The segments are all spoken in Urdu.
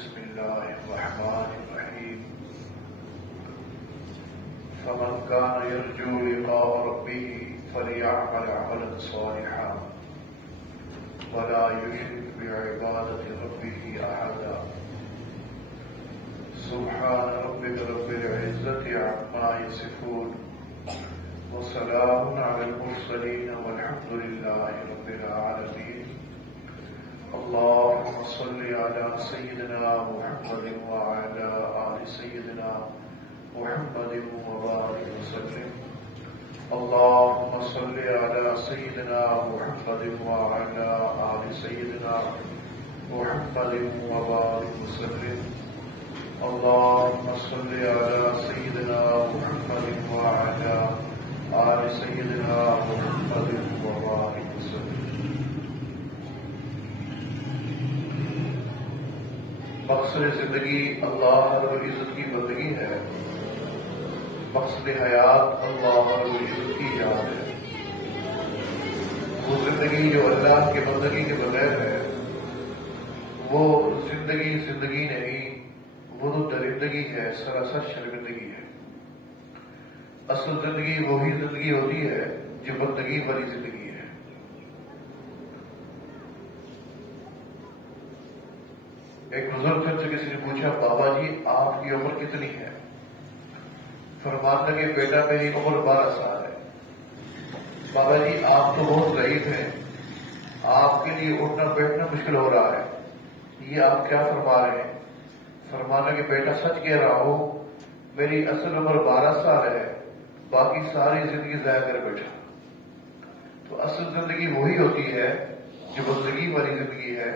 بسم الله الرحمن الرحيم فمن كان يرجو لقاء ربه فليعمل عملا صالحا ولا يشرك بعبادة ربه أحدا سبحان ربك رب العزة عما يصفون وسلام على المرسلين والحمد لله رب العالمين اللهم صل على سيدنا محمد وعلى آل سيدنا محمد وبارك وسلم اللهم صل على سيدنا محمد وعلى آل سيدنا محمد وبارك وسلم اللهم صل على سيدنا محمد وعلى آل سيدنا محمد وبارك وسلم. مقصد زندگی اللہ رب العزت کی بندگی ہے، مقصد حیات اللہ رب العزت کی یاد ہے. وہ زندگی جو اللہ کے بندگی کے بغیر ہے وہ زندگی نہیں، وہ تو درندگی ہے، سراسر شرمندگی ہے. اصل زندگی وہی زندگی ہوتی ہے جو بندگی والی زندگی ہے. ایک بزرگ سے کسی نے پوچھا بابا جی آپ کی عمر کتنی ہے؟ فرمانے لگے بیٹا میری عمر 12 سال ہے. بابا جی آپ تو بہت ضعیف ہیں، آپ کے لیے اٹھنا بیٹھنا مشکل ہو رہا ہے، یہ آپ کیا فرما رہے ہیں؟ فرمانے لگے بیٹا سچ کہہ رہا ہوں، میری اصل عمر 12 سال ہے، باقی ساری زندگی ضائع کر بیٹھا. تو اصل زندگی وہی ہوتی ہے جو بندگی والی زندگی ہے.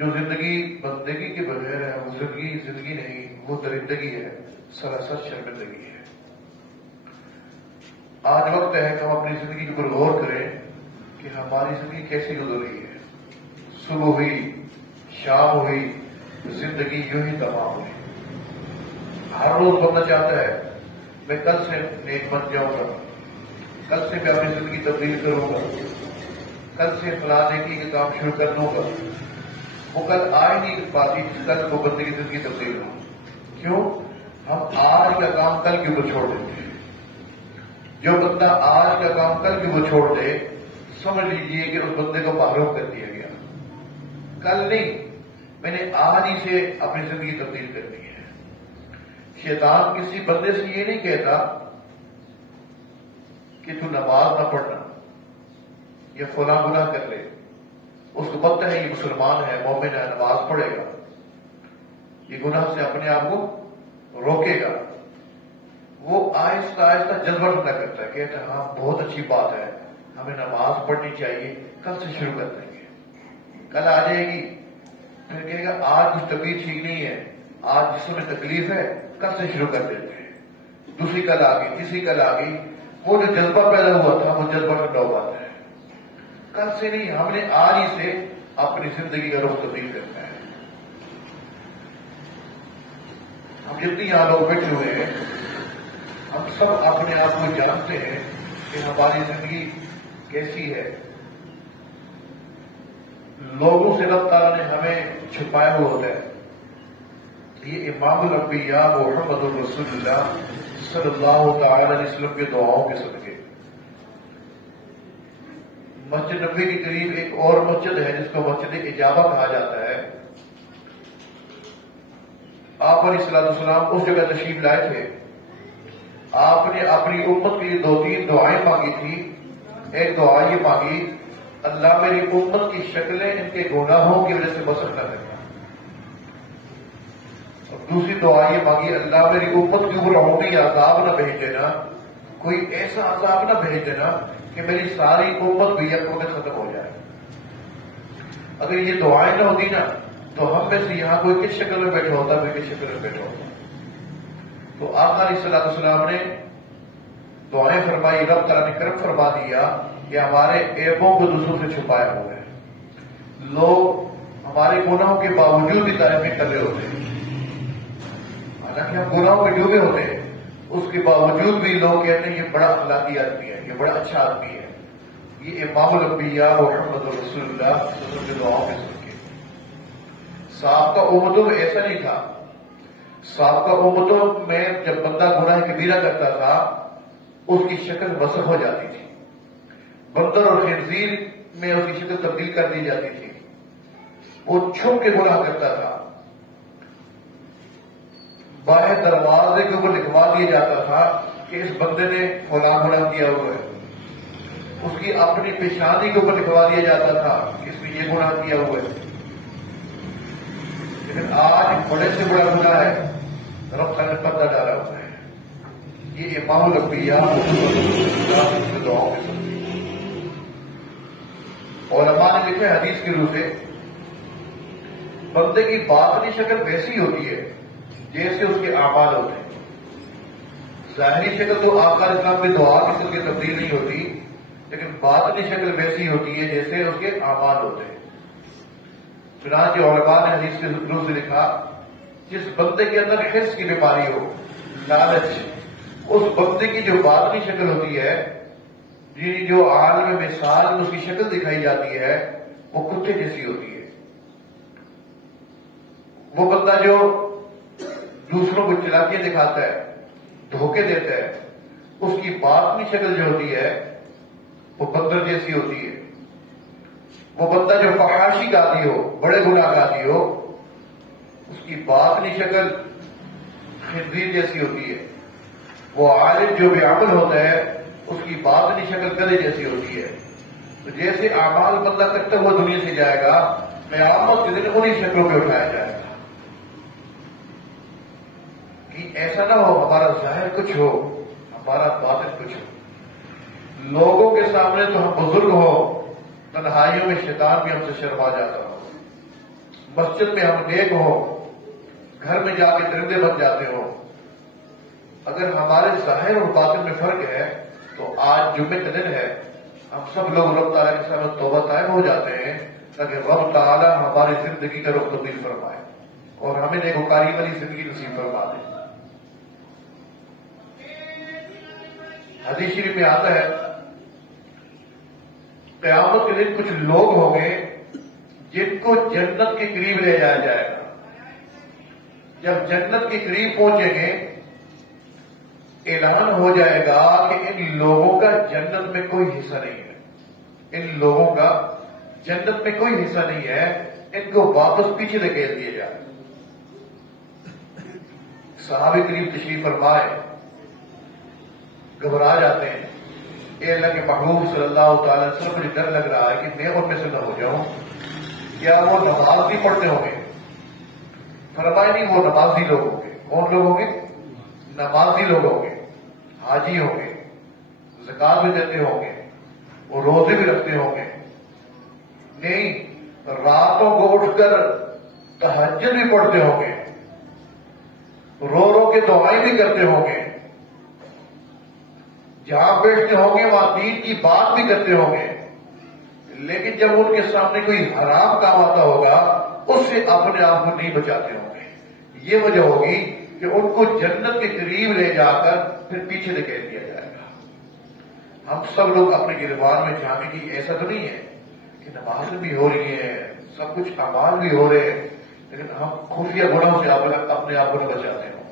جو زندگی بندگی کے بغیر ہے وہ زندگی نہیں، وہ درندگی ہے، سراسر شرمندگی ہے. آج وقت ہے کہ ہم اپنی زندگی کے اوپر غور کریں کہ ہماری زندگی کیسی گزر رہی ہے. صبح ہوئی، شام ہوئی، زندگی یوں ہی تمام ہوئی. ہر روز بننا چاہتا ہے میں کل سے نیک بن جاؤں گا، کل سے میں اپنی زندگی تبدیل کروں گا، کل سے فلاں نیکی کے کام شروع کر دوں گا. وہ کل آ ہی نہیں پاتی کل کو بندے کی زندگی تبدیل ہو. کیوں؟ ہم آج کا کام کل کے اوپر چھوڑ دیتے ہیں. جو بندہ آج کا کام کل کے اوپر چھوڑ دے سمجھ لیجئے کہ اس بندے کو محروم کر دیا گیا. کل نہیں، میں نے آج ہی سے اپنی زندگی تبدیل کرنی ہے. شیطان کسی بندے سے یہ نہیں کہتا کہ تو نماز نہ پڑھنا یا فلاں گناہ کر لے. اس کو پتہ ہے یہ مسلمان ہے، مومن ہے، نماز پڑھے گا، یہ گناہ سے اپنے آپ کو روکے گا. وہ آہستہ آہستہ جذبہ نہ کرتا ہے، کہتا ہے ہاں بہت اچھی بات ہے، ہمیں نماز پڑھنی چاہیے، کل سے شروع کر دیں گے. کل آ جائے گی پھر کہے گا آج کچھ طبیعت ٹھیک نہیں ہے، آج جسم میں تکلیف ہے، کل سے شروع کر دیتے ہیں. دوسری کل آ گئی، تیسری کل آ گئی. وہ جو جذبہ پیدا ہوا تھا وہ جذبہ ٹھنڈا ہوا ہے. کل سے نہیں، ہم نے آج ہی سے اپنی زندگی کا رخ تبدیل کرنا ہے. ہم جتنی یہاں لوگ بیٹھے ہوئے ہیں ہم سب اپنے آپ کو جانتے ہیں کہ ہماری زندگی کیسی ہے. لوگوں سے رب تعالیٰ نے ہمیں چھپایا ہوا ہوتا ہے. یہ امام الانبیاء محمد رسول اللہ صلی اللہ تعالی علیہ وسلم کے دعاؤں کے صدقے. مسجد نبوی کے قریب ایک اور مسجد ہے جس کو مسجد اجابہ کہا جاتا ہے. آپ علیہ الصلوۃ والسلام اس جگہ تشریف لائے تھے. آپ نے اپنی امت کے لیے 2-3 دعائیں مانگی تھی. ایک دعا یہ مانگی اللہ میری امت کی شکلیں ان کے گناہوں کی وجہ سے بسر کر دینا. اور دوسری دعا یہ مانگی اللہ میری امت کے اوپر عمومی عذاب نہ بھیج دینا، کوئی ایسا عذاب نہ بھیج دینا کہ میری ساری امت بھی یک وقت ختم ہو جائے. اگر یہ دعائیں نہ ہوتی نا تو ہم میں سے یہاں کوئی کس شکل میں بیٹھا ہوتا، کوئی کس شکل میں بیٹھا ہوتا. تو آقا علیہ الصلوۃ والسلام نے دعائیں فرمائی. رب تعالیٰ نے کرم فرما دیا کہ ہمارے عیبوں کو دوسروں سے چھپایا ہوا ہے. لوگ ہمارے گناہوں کے باوجود بھی تعریفیں کر رہے ہوتے ہیں، حالانکہ ہم گناہوں میں ڈوبے ہوتے ہیں، اس کے باوجود بھی لوگ کہتے ہیں یہ بڑا اخلاقی آدمی ہے، یہ بڑا اچھا آدمی ہے. یہ امام الانبیاء محمد رسول اللہ صلی اللہ علیہ وسلم کے دعاؤں میں سن کے سابقہ امتوں میں ایسا نہیں تھا. سابقہ امتوں میں جب بندہ گناہ کبیرہ کرتا تھا اس کی شکل مسخ ہو جاتی تھی، بندر اور خنزیر میں اس کی شکل تبدیل کر دی جاتی تھی. وہ چھپ کے گناہ کرتا تھا، باہر دروازے کے اوپر لکھوا دیا جاتا تھا کہ اس بندے نے فلاں گناہ کیا ہوا ہے. اس کی اپنی پیشانی کے اوپر لکھوا دیا جاتا تھا کہ اس نے یہ گناہ کیا ہوا ہے. لیکن آج بڑے سے بڑا گناہ ہے، رب تعالیٰ نے پردہ ڈالا ہوتا ہے. یہ امام الانبیاء دعاؤں کے ساتھ علماء نے لکھے حدیث کی روح سے بندے کی باطنی شکل ویسی ہوتی ہے جیسے اس کے اعمال ہوتے ہیں. ظاہری شکل تو آقا علیہ السلام کی دعا کی شکل تبدیل نہیں ہوتی، لیکن باطنی شکل ویسی ہوتی ہے جیسے اس کے اعمال ہوتے ہیں. چنانچہ علماء نے حدیث کے روح سے لکھا جس بندے کے اندر حرص کی بیماری ہو، لالچ، اس بندے کی جو باطنی شکل ہوتی ہے، جو عالم مثال میں اس کی شکل دکھائی جاتی ہے، وہ کتے جیسی ہوتی ہے. وہ بندہ جو دوسروں کو چلاکیاں دکھاتا ہے، دھوکے دیتا ہے، اس کی باطنی شکل جو ہوتی ہے وہ بندر جیسی ہوتی ہے. وہ بندہ جو فحاشی کا عادی ہو، بڑے گناہ کا عادی ہو، اس کی باطنی شکل خنزیر جیسی ہوتی ہے. وہ عالم جو بے عمل ہوتا ہے اس کی باطنی شکل گدھے جیسی ہوتی ہے. تو جیسے اعمال بندہ کرتے ہوا دنیا سے جائے گا، قیامت کے دن انہی شکلوں پہ اٹھایا جائے گا. کہ ایسا نہ ہو ہمارا ظاہر کچھ ہو، ہمارا باطن کچھ ہو. لوگوں کے سامنے تو ہم بزرگ ہو، تنہائیوں میں شیطان بھی ہم سے شرما جاتا ہو. مسجد میں ہم نیک ہو، گھر میں جا کے درندے بن جاتے ہو. اگر ہمارے ظاہر اور باطن میں فرق ہے تو آج جمعے کا دن ہے، ہم سب لوگ رب تعالیٰ کے سامنے توبہ طائب ہو جاتے ہیں تاکہ رب تعالیٰ ہماری زندگی کا رخ تبدیل فرمائے اور ہمیں نیکوکاری والی زندگی نصیب فرما دے. حدیث شریف میں آتا ہے قیامت کے دن کچھ لوگ ہوں گے جن کو جنت کے قریب لے جایا جائے گا. جب جنت کے قریب پہنچیں گے اعلان ہو جائے گا کہ ان لوگوں کا جنت میں کوئی حصہ نہیں ہے، ان لوگوں کا جنت میں کوئی حصہ نہیں ہے، ان کو واپس پیچھے دھکیل دیا جائے. صحابہ کریم تشریف فرمائے گھبرا جاتے ہیں، اے اللہ کے محبوب صلی اللہ تعالی وسلم، مجھے ڈر لگ رہا ہے کہ میں ان میں سے نہ ہو جاؤں. کیا وہ نماز بھی پڑھتے ہوں گے؟ فرمایا نہیں، وہ نمازی لوگ ہوں گے. کون لوگ ہوں گے؟ نمازی لوگ ہوں گے، حاجی ہوں گے، زکات بھی دیتے ہوں گے، وہ روزے بھی رکھتے ہوں گے. نہیں، راتوں کو اٹھ کر تہجد بھی پڑھتے ہوں گے، رو رو کے دعائیں بھی کرتے ہوں گے، جہاں بیٹھتے ہوں گے وہاں دین کی بات بھی کرتے ہوں گے. لیکن جب ان کے سامنے کوئی حرام کام آتا ہوگا اس سے اپنے آپ کو نہیں بچاتے ہوں گے. یہ وجہ ہوگی کہ ان کو جنت کے قریب لے جا کر پھر پیچھے دھکیل دیا جائے گا. ہم سب لوگ اپنے گربان میں جانے کی ایسا تو نہیں ہے کہ نمازیں بھی ہو رہی ہیں، سب کچھ اعمال بھی ہو رہے ہیں، لیکن ہم خفیہ گناہوں سے اپنے آپ کو نہیں بچاتے ہوں.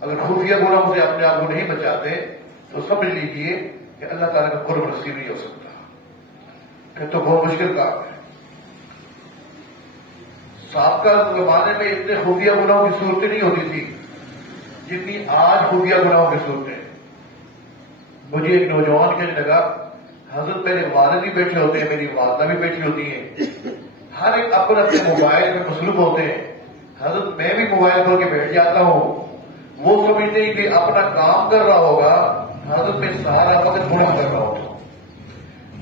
اگر خفیہ گناہوں سے اپنے آپ کو نہیں بچاتے تو سمجھ لیجیے کہ اللہ تعالیٰ کا قرب نصیب نہیں ہو سکتا، پھر تو بہت مشکل کام ہے. سابقہ زمانے میں اتنے خفیہ گناہوں کی صورتیں نہیں ہوتی تھی جتنی آج خفیہ گناہوں کی صورتیں. مجھے ایک نوجوان کہنے لگا، حضرت میرے والد بھی بیٹھے ہوتے ہیں، میری والدہ بھی بیٹھی ہوتی ہیں، ہر ایک اپنے اپنے موبائل میں مصروف ہوتے ہیں. حضرت میں بھی موبائل کھول کے بیٹھ جاتا ہوں، وہ سمجھتے ہیں کہ اپنا کام کر رہا ہوگا، حضرت میں سارا وقت گناہ کر رہا ہوگا.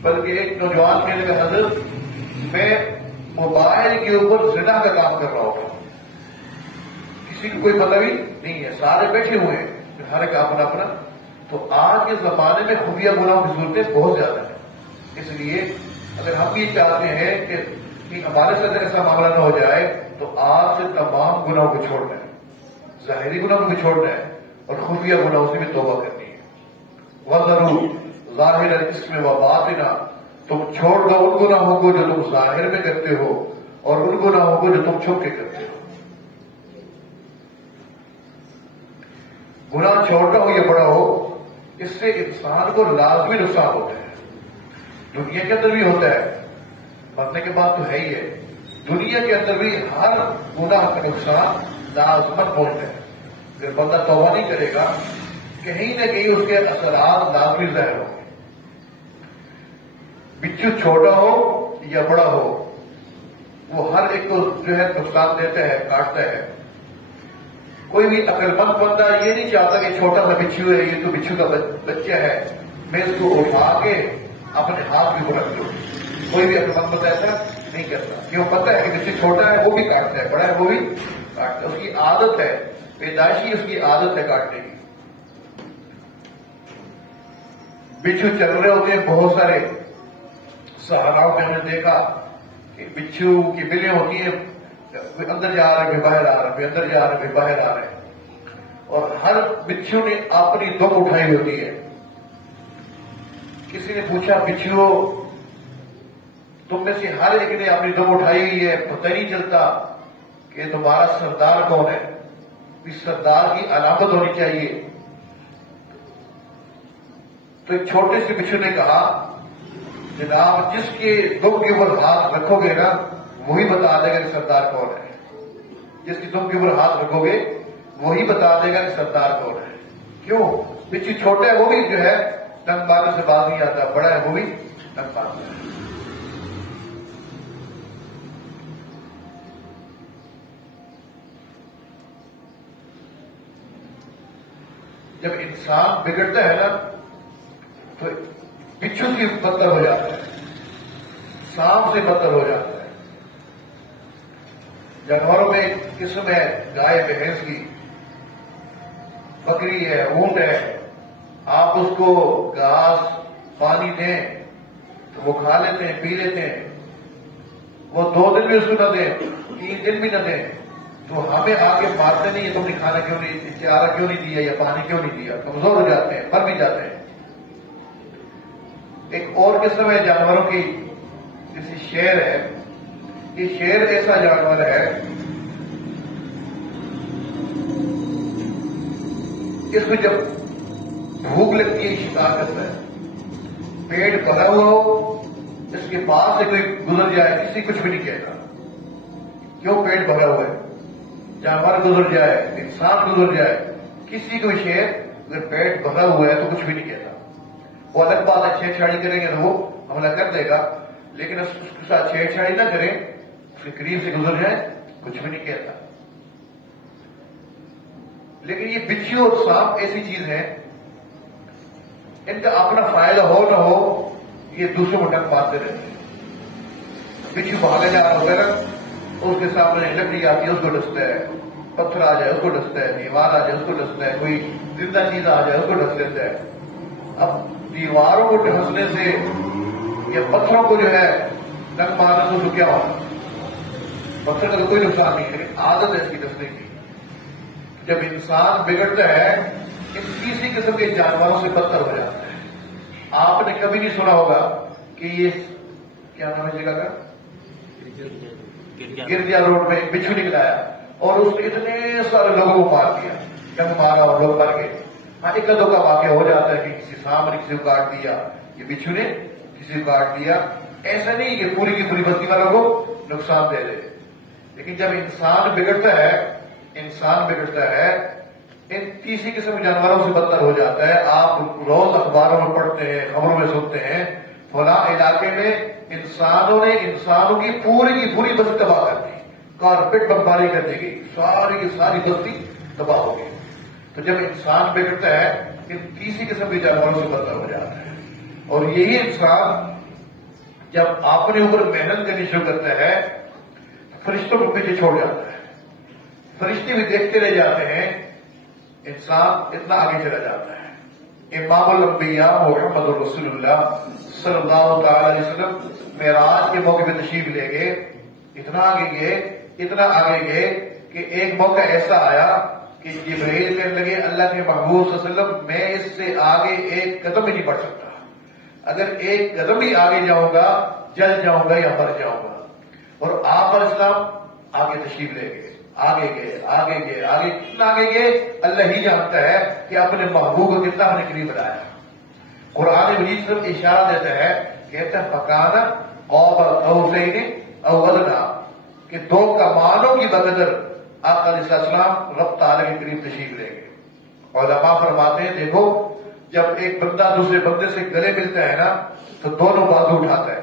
بلکہ ایک نوجوان کہنے لگا، حضرت میں موبائل کے اوپر زنا کا کام کر رہا ہوگا، کسی کو کوئی پتہ بھی نہیں ہے، سارے بیٹھے ہوئے ہیں، ہر ایک اپنا اپنا. تو آج کے زمانے میں خفیہ گناہوں کی صورتیں بہت زیادہ ہیں. اس لیے اگر ہم یہ چاہتے ہیں کہ ہمارے ساتھ ایسا معاملہ نہ ہو جائے تو آج سے تمام گناہوں کو چھوڑنا ہے، ظاہری گناہوں کو چھوڑنا ہے اور خفیہ گناہوں سے بھی توبہ کرنی ہے. وَذَرُوا ظَاهِرَ الْإِثْمِ وَبَاطِنَهُ، تم چھوڑ دو ان گناہوں کو جو تم ظاہر میں کرتے ہو اور ان گناہوں کو جو تم چھپ کے کرتے ہو. گناہ چھوٹا ہو یا بڑا ہو، اس سے انسان کو لازمی نقصان ہوتا ہے. دنیا کے اندر بھی ہوتا ہے، مرنے کے بعد تو ہے ہی ہے. دنیا کے اندر بھی ہر گناہ کا نقصان لازمت پہنچتا ہے. اگر بندہ توبہ نہیں کرے گا، کہیں نہ کہیں اس کے اثرات لازمی ظاہر ہوں گے. بچھو چھوٹا ہو یا بڑا ہو، وہ ہر ایک کو جو ہے نقصان دیتا ہے، کاٹتا ہے. کوئی بھی عقل مند بندہ یہ نہیں چاہتا کہ چھوٹا سا بچھو ہے، یہ تو بچھو کا بچہ ہے، میں اس کو اٹھا کے اپنے ہاتھ میں رکھ لوں. کوئی بھی عقل مند بندہ ایسا نہیں کرتا، کیوں؟ پتہ ہے کہ بچہ چھوٹا ہے وہ بھی کاٹتا ہے، بڑا ہے وہ بھی کاٹتا ہے. اس کی عادت ہے، پیدائشی اس کی عادت ہے کاٹنے کی. بچھو چل رہے ہوتے ہیں بہت سارے صحراؤں میں، ہم نے دیکھا کہ بچھو کی بلیں ہوتی ہیں، اندر جا رہے ہیں باہر آ رہے ہیں، اندر جا رہے ہیں باہر آ رہے ہیں، اور ہر بچھو نے اپنی دم اٹھائی ہوتی ہے. کسی نے پوچھا بچھو تم میں سے ہر ایک نے اپنی دم اٹھائی ہوئی ہے، پتہ نہیں چلتا کہ تمہارا سردار کون ہے؟ اس سردار کی علامت ہونی چاہیے. تو ایک چھوٹے سے بچھو نے کہا جناب جس کے دم کے اوپر ہاتھ رکھو گے نا وہی بتا دے گا کہ سردار کون ہے. جس کی دم کے اوپر ہاتھ رکھو گے وہی بتا دے گا کہ سردار کون ہے. کیوں؟ بچھو چھوٹا ہے وہ بھی جو ہے ڈنگ مارنے سے باز نہیں آتا، بڑا ہے وہ بھی ڈنگ مارتا ہے. جب انسان بگڑتا ہے نا تو بچھو سے بدتر ہو جاتا ہے، سانپ سے بدتر ہو جاتا ہے. جانوروں میں قسم ہے، گائے بھینس کی، بکری ہے، اونٹ ہے. آپ اس کو گھاس پانی دیں تو وہ کھا لیتے ہیں، پی لیتے ہیں. وہ 2 دن بھی اس کو نہ دیں، 3 دن بھی نہ دیں تو ہمیں آگے مارتے نہیں ہے، تم نے کھانا کیوں نہیں، چارہ کیوں نہیں دیا یا پانی کیوں نہیں دیا. کمزور ہو جاتے ہیں، مر بھی جاتے ہیں. ایک اور قسم ہے جانوروں کی، جیسے شیر ہے. یہ شیر ایسا جانور ہے، اس کو جب بھوک لگتی ہے شکار کرتا ہے. پیٹ بھرا ہوا ہو، اس کے پاس سے کوئی گزر جائے کسی کچھ بھی نہیں کہتا. کیوں؟ پیٹ بھرا ہوا ہے. جانور گزر جائے، انسان گزر جائے، کسی کو شیر اگر پیٹ بھرا ہوا ہے تو کچھ بھی نہیں کہتا. وہ الگ بات ہے، چھیڑ چھاڑی کریں گے تو وہ حملہ کر دے گا، لیکن اس کے ساتھ چھیڑ چھاڑی نہ کریں، اس کے قریب سے گزر جائے کچھ بھی نہیں کہتا. لیکن یہ بچھو اور سانپ ایسی چیز ہے، ان کا اپنا فائدہ ہو نہ ہو یہ دوسروں کو ڈنگ مارتے رہتے ہیں. بچھو بھاگا جا رہا ہوتا ہے، اس کے سامنے لکڑی آتی ہے اس کو ڈستا ہے، پتھر آ جائے اس کو ڈستا ہے، دیوار آ جائے اس کو ڈستا ہے، کوئی زندہ چیز آ جائے اس کو ڈس لیتا ہے. اب دیواروں کو ڈسنے سے یا پتھروں کو جو ہے ڈنگ مارنے سے اس کو کیا ہوگا؟ پتھر کا تو کوئی نقصان نہیں ہے، عادت ہے اس کی ڈسنے کی. جب انسان بگڑتا ہے ان تیسری قسم کے جانوروں سے بدتر ہو جاتا ہے. آپ نے کبھی نہیں سنا ہوگا کہ یہ کیا نام ہے جگہ کا، گرجا روڈ میں بچھو نکلایا اور اس نے اتنے سارے لوگوں کو مار دیا، ڈنگ مارا اور لوگ مر گئے. ہاں ایک دو کا واقعہ ہو جاتا ہے کہ کسی سانپ نے کسی کو کاٹ دیا، یہ بچھو نے کسی کو کاٹ دیا. ایسا نہیں کہ پوری کی پوری بستی والوں کو نقصان دے دے. لیکن جب انسان بگڑتا ہے ان تیسری قسم کے جانوروں سے بدتر ہو جاتا ہے. آپ روز اخباروں میں پڑھتے ہیں، خبروں میں سنتے ہیں فلاں علاقے میں انسانوں نے انسانوں کی پوری بستی تباہ کر دی، کارپیٹ بمباری کر دی گئی، ساری کی ساری بستی تباہ ہو گئی. تو جب انسان بگڑتا ہے ان تیسری قسم کے جانوروں سے بدتر ہو جاتا ہے. اور یہی انسان جب اپنے اوپر محنت کرنی شروع کرتا ہے فرشتوں کو پیچھے چھوڑ جاتا ہے. فرشتے بھی دیکھتے رہ جاتے ہیں، انسان اتنا آگے چلا جاتا ہے. امام الانبیاء محمد رسول اللہ صلی اللہ تعالی علیہ وسلم معراج کے موقع پہ تشریف لے گئے. اتنا آگے گئے کہ ایک موقع ایسا آیا کہ جبرائیل کہنے لگے اللہ کے محبوب صلی اللہ علیہ وسلم میں اس سے آگے ایک قدم بھی نہیں بڑھ سکتا، اگر ایک قدم بھی آگے جاؤں گا جل جاؤں گا یا مر جاؤں گا. اور آپ علیہ السلام آگے تشریف لے گئے، آگے گئے، آگے گئے، آگے کتنا آگے گئے اللہ ہی جانتا ہے کہ اپنے محبوب کو کتنا اپنے قریب بنایا۔ قرآن مجید صرف اشارہ دیتا ہے، کہتا ہے فکان قاب قوسین او ادنی، کہ دو کمانوں کی بقدر آقا علیہ السلام رب تعالیٰ کے قریب تشریف لے گئے۔ علماء فرماتے ہیں دیکھو جب ایک بندہ دوسرے بندے سے گلے ملتا ہے نا تو دونوں بازو اٹھاتا ہے،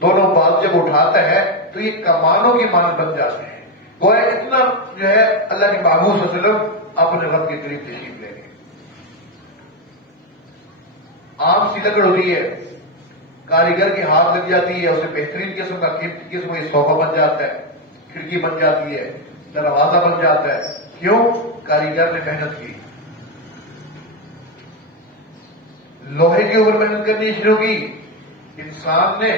دونوں بازو جب اٹھاتا ہے تو یہ کمانوں کی مانند بن جاتے ہیں۔ گویا اتنا جو ہے اللہ کے محبوب صلی اللہ علیہ وسلم اپنے رب کے قریب تشریف لے گئے۔ عام سی لکڑ ہوتی ہے، کاریگر کے ہاتھ لگ جاتی ہے، اسے بہترین قسم کا قیمتی قسم کا صوفہ بن جاتا ہے، کھڑکی بن جاتی ہے، دروازہ بن جاتا ہے۔ کیوں؟ کاریگر نے محنت کی، لوہے کے اوپر محنت کرنی شروع کی انسان نے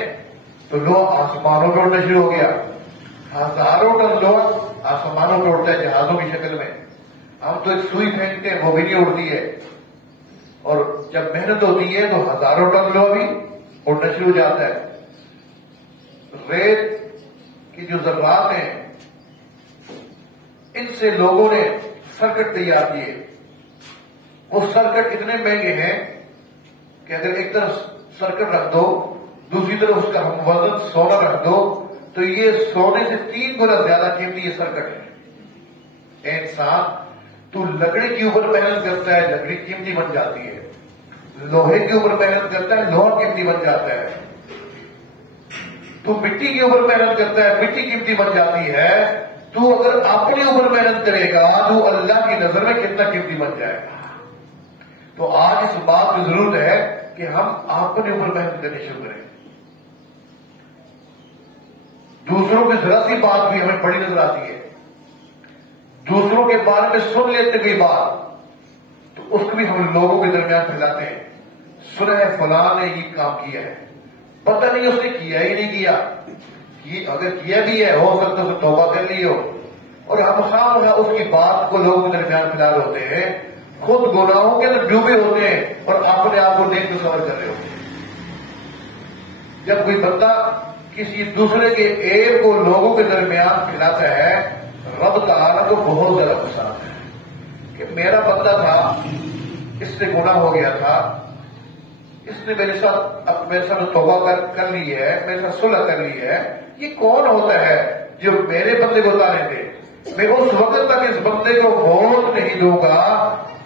تو لوہا آسمانوں پہ اڑنا شروع ہو گیا، ہزاروں ٹن لوہا آسمانوں پہ اڑتا ہے جہازوں کی شکل میں۔ ہم تو ایک سوئی پھینکتے ہیں وہ بھی نہیں اڑتی ہے، اور جب محنت ہوتی ہے تو ہزاروں ٹن لوہا بھی اڑنا شروع ہو جاتا ہے۔ ریت کی جو ذرات ہیں ان سے لوگوں نے سرکٹ تیار کیے، وہ سرکٹ اتنے مہنگے ہیں کہ اگر ایک طرف سرکٹ رکھ دو دوسری طرف اس کا ہم وزن سونا رکھ دو تو یہ سونے سے 3 گنا زیادہ قیمتی یہ سرکٹ ہے۔ اے انسان تو لکڑی کے اوپر محنت کرتا ہے، لکڑی قیمتی بن جاتی ہے، لوہے کے اوپر محنت کرتا ہے، لوہا قیمتی بن جاتا ہے، تو مٹی کے اوپر محنت کرتا ہے، مٹی قیمتی بن جاتی ہے۔ تو اگر اپنے اوپر محنت کرے گا تو اللہ کی نظر میں کتنا قیمتی بن جائے گا۔ تو آج اس بات کی ضرورت ہے کہ ہم اپنے اوپر محنت کرنی شروع کریں۔ دوسروں کی ذرا سی بات بھی ہمیں بڑی نظر آتی ہے، دوسروں کے بارے میں سن لیتے کوئی بات تو اس کو بھی ہم لوگوں کے درمیان پھیلاتے ہیں، سنا ہے فلاں نے یہ کام کیا ہے، پتہ نہیں اس نے کیا ہی نہیں کیا، اگر کیا بھی ہے ہو سکتا ہے اسے توبہ کر لی ہو، اور ہم خام اس کی بات کو لوگوں کے درمیان پھیلا رہے ہوتے ہیں، خود گناہوں کے اندر ڈوبے ہوتے ہیں اور اپنے آپ کو نیک تصور کر رہے ہوتے ہیں۔ جب کوئی بندہ کسی دوسرے کے عیب کو لوگوں کے درمیان پھیلاتا ہے رب تعالیٰ کو بہت زیادہ غصہ آتا ہے کہ میرا بندہ تھا، اس سے گناہ ہو گیا تھا، اس نے میرے ساتھ توبہ کر لی ہے، میرے ساتھ صلح کر لی ہے، یہ کون ہوتا ہے جو میرے بندے کو اتارے دے؟ میں اس وقت تک اس بندے کو موت نہیں دوں گا،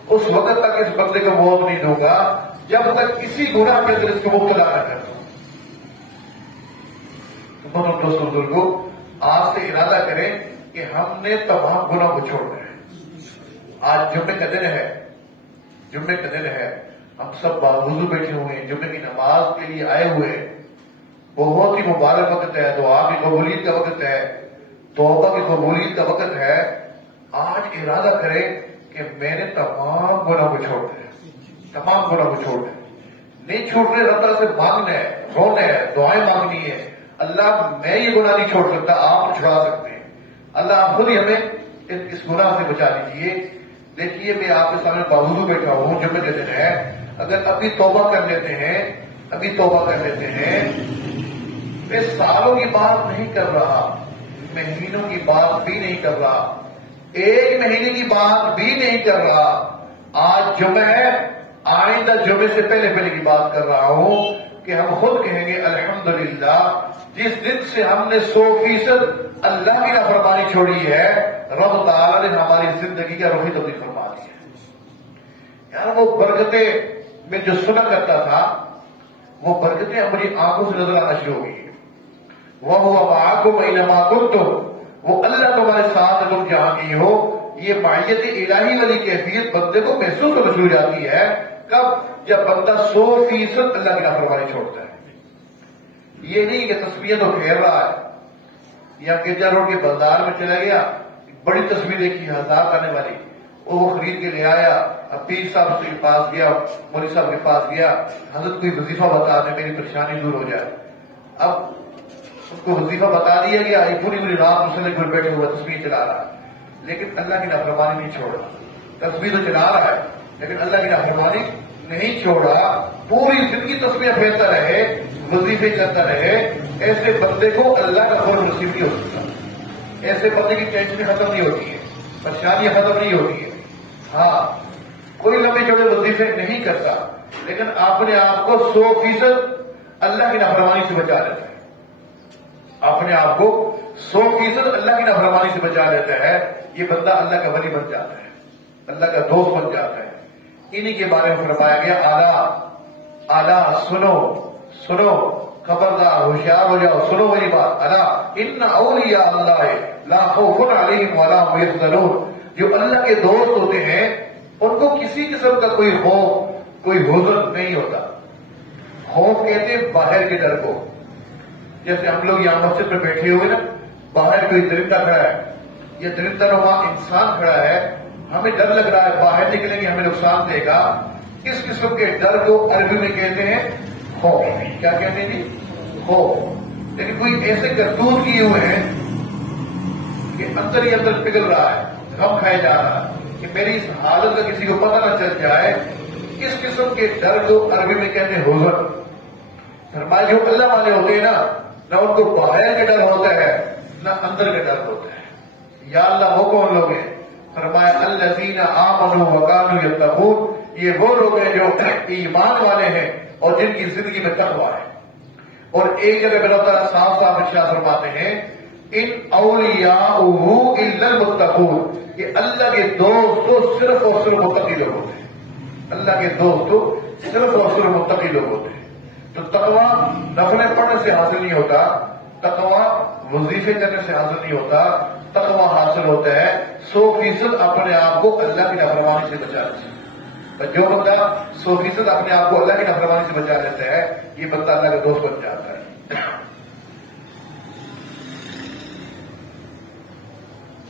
اس وقت تک اس بندے کو موت نہیں دوں گا جب تک کسی گناہ کے اندر اس کو مبتلا نہ کر دوں۔ دوستوں بزرگوں، آج سے ارادہ کریں کہ ہم نے تمام گناہ کو چھوڑنا ہے۔ آج جمعے کا دن ہے، جمعے کا دن ہے، ہم سب باوضو بیٹھے ہوئے ہیں، جمعے کی نماز کے لیے آئے ہوئے ہیں، بہت ہی مبارک وقت ہے، دعا کی قبولیت کا وقت ہے، توبہ کی قبولیت کا وقت ہے۔ آج ارادہ کریں کہ میں نے تمام گناہ کو چھوڑنا ہے، تمام گناہ کو چھوڑنا ہے، نہیں چھوڑنے رب تعالیٰ سے مانگنا ہے، رونا ہے، دعائیں مانگنی ہے۔ اللہ میں یہ گناہ نہیں چھوڑ سکتا، آپ چھڑا سکتے ہیں، اللہ آپ خود ہی ہمیں اس گناہ سے بچا لیجیے۔ دیکھیے میں آپ کے سامنے باوضو بیٹھا ہوں، جمعے کے دن ہے، اگر ابھی توبہ کر لیتے ہیں، ابھی توبہ کر لیتے ہیں، میں سالوں کی بات نہیں کر رہا، مہینوں کی بات بھی نہیں کر رہا، 1 مہینے کی بات بھی نہیں کر رہا، آج جمعہ ہے، آئندہ جمعے سے پہلے کی بات کر رہا ہوں کہ ہم خود کہیں گے الحمدللہ جس دن سے ہم نے 100% اللہ کی نافرمانی چھوڑی ہے، رب تعالیٰ نے ہماری زندگی کا رخ تبدیل فرما دیا ہے۔ یار وہ برکتیں میں جو سنا کرتا تھا وہ برکتیں ہماری آنکھوں سے نظر آنا شروع ہو گئی۔ وَهُوَ مَعَكُمْ أَيْنَمَا كُنتُمْ، وہ اللہ تمہارے ساتھ تم جہاں کی ہو۔ یہ معیت الہی والی کیفیت بندے کو محسوس ہونا شروع ہو جاتی ہے کب؟ جب بندہ 100% اللہ کی نافرمانی چھوڑتا ہے۔ یہ نہیں کہ تسبیح تو پھیر رہا ہے، یا گرجا روڈ کے بازار میں چلا گیا، بڑی تصویر دیکھی 1000 کرنے والی، وہ خرید کے لے آیا، اب پیر صاحب کے پاس گیا، مولوی صاحب کے پاس گیا، حضرت کوئی وظیفہ بتا دے میری پریشانی دور ہو جائے۔ اب اس کو وظیفہ بتا دیا گیا، یہ پوری رات مسلح پر بیٹھے ہوا تصویر چلا رہا ہے، لیکن اللہ کی نافرمانی نہیں چھوڑ رہا۔ تصویر تو چلا رہا ہے لیکن اللہ کی نافرمانی نہیں چھوڑا، پوری زندگی تصویر پھیرتا رہے، وظیفے کرتا رہے، ایسے بندے کو اللہ کا قرب نصیب نہیں ہو سکتا. ایسے بندے کی ٹینشن ختم نہیں ہوتی ہے، پریشانیاں ختم نہیں ہوتی ہے. ہاں کوئی لمبے چوڑے وظیفے نہیں کرتا، لیکن اپنے آپ کو 100% اللہ کی نافرمانی سے بچا لیتا ہے. اپنے آپ کو 100% اللہ کی نافرمانی سے بچا لیتا ہے. یہ بندہ اللہ کا ولی بن جاتا ہے، اللہ کا دوست بن جاتا ہے. انہی کے بارے میں فرمایا گیا آلہ سنو سنو، خبردار ہوشیار ہو جاؤ، سنو میری بات. ان اولیاء اللہ لا خوف علیہم ولا هم یحزنون. جو اللہ کے دوست ہوتے ہیں ان کو کسی قسم کا کوئی خوف کوئی حزن نہیں ہوتا. خوف کہتے ہیں باہر کے ڈر کو. جیسے ہم لوگ یہاں مسجد میں بیٹھے ہوئے نا، باہر کوئی درندہ کھڑا ہے یا درندہ نما انسان کھڑا ہے، ہمیں ڈر لگ رہا ہے باہر نکلیں گے ہمیں نقصان دے گا. اس قسم کے ڈر کو عربی میں کہتے ہیں خوف. کیا کہتے ہیں جی؟ خوف. لیکن کوئی ایسے کرتوت کیے ہوئے ہیں کہ اندر ہی اندر پگھل رہا ہے، غم کھائے جا رہا ہے کہ میری اس حالت کا کسی کو پتہ نہ چل جائے. اس قسم کے ڈر کو عربی میں کہتے ہیں حزن. فرمایا جو اللہ والے ہوتے ہیں نا، نہ ان کو باہر کا ڈر ہوتا ہے نہ اندر کا ڈر ہوتا ہے. یا اللہ وہ کون لوگ ہیں؟ فرمایا الذین آمنوا وکانوا یتقون. یہ وہ لوگ ہیں جو ایمان والے ہیں اور جن کی زندگی میں تقویٰ ہے. اور ایک جگہ پہ اللہ تعالیٰ صاف صاف ارشاد فرماتے ہیں ان اولیاؤہ الا المتقون. کہ اللہ کے دوست تو صرف اور صرف متقی لوگ ہوتے ہیں. اللہ کے دوست تو صرف اور صرف متقی لوگ ہوتے ہیں. تو تقویٰ نفلیں پڑھنے سے حاصل نہیں ہوتا، تقویٰ وظیفے کرنے سے حاصل نہیں ہوتا. تقویٰ حاصل ہوتا ہے 100% اپنے آپ کو اللہ کی نافرمانی سے بچانے سے. جو بندہ 100% اپنے آپ کو اللہ کی نافرمانی سے بچا لیتا ہے، یہ بندہ اللہ کا دوست بن جاتا ہے.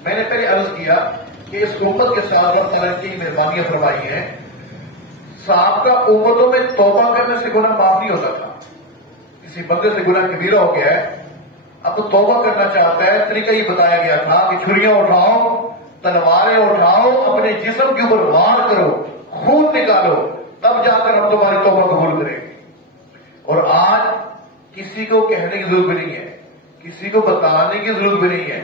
میں نے پہلے عرض کیا کہ اس امت کے ساتھ اللہ تعالیٰ کی مہربانیاں فرمائی ہیں. سابقہ امتوں میں توبہ کرنے سے گناہ معاف نہیں ہوتا تھا. کسی بندے سے گناہ کبیرہ ہو گیا ہے، اب وہ توبہ کرنا چاہتا ہے، طریقہ یہ بتایا گیا تھا کہ چھریاں اٹھاؤ، تلواریں اٹھاؤ، اپنے جسم کے اوپر وار کرو، خون نکالو، تب جا کر ہم تمہاری توبہ قبول کریں گے. اور آج کسی کو کہنے کی ضرورت بھی نہیں ہے، کسی کو بتانے کی ضرورت بھی نہیں ہے.